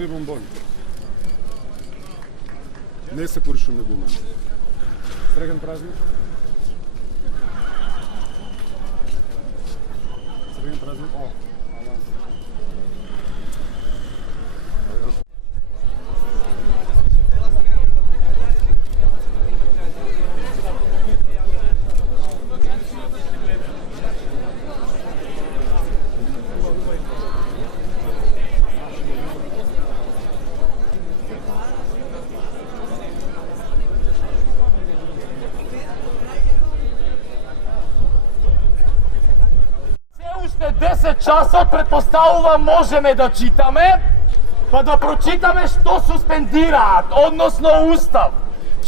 подари бомбони. Не се порушуваме гумени. Среќен празник. Среќен празник. Уште 10 часот предпоставувам можеме да читаме, па да прочитаме што суспендираат, односно Устав.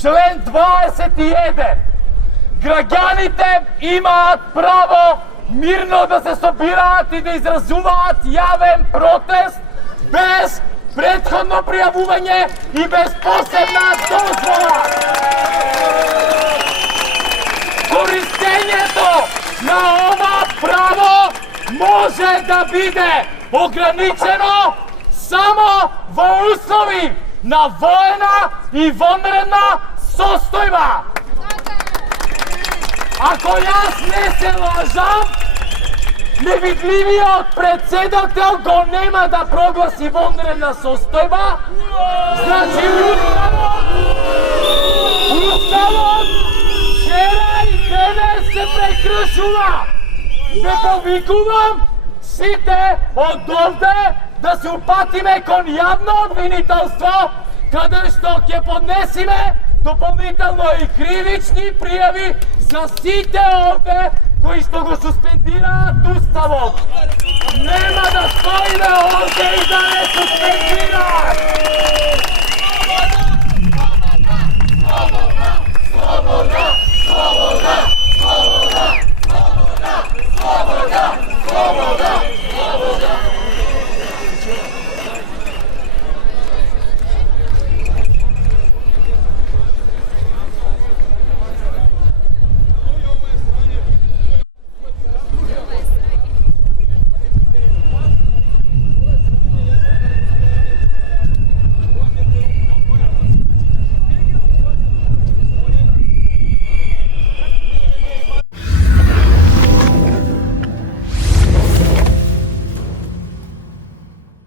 Член 21. Граѓаните имаат право мирно да се собираат и да изразуваат јавен протест без претходно пријавување и без посебна дозвола. Користењето на ова право може да биде ограничено само во услови на воена и вонредна состојба. Ако јас не се лажам, невидливиот председател го нема да прогласи вонредна состојба, значи Уставот вчера и денес се прекршува. Не повикувам сите од овде да се упатиме кон јавно обвинителство, каде што ќе поднесиме дополнително и кривични пријави за сите овде кои што го суспендираат Уставот. Нема да стоиме овде и да не суспендираме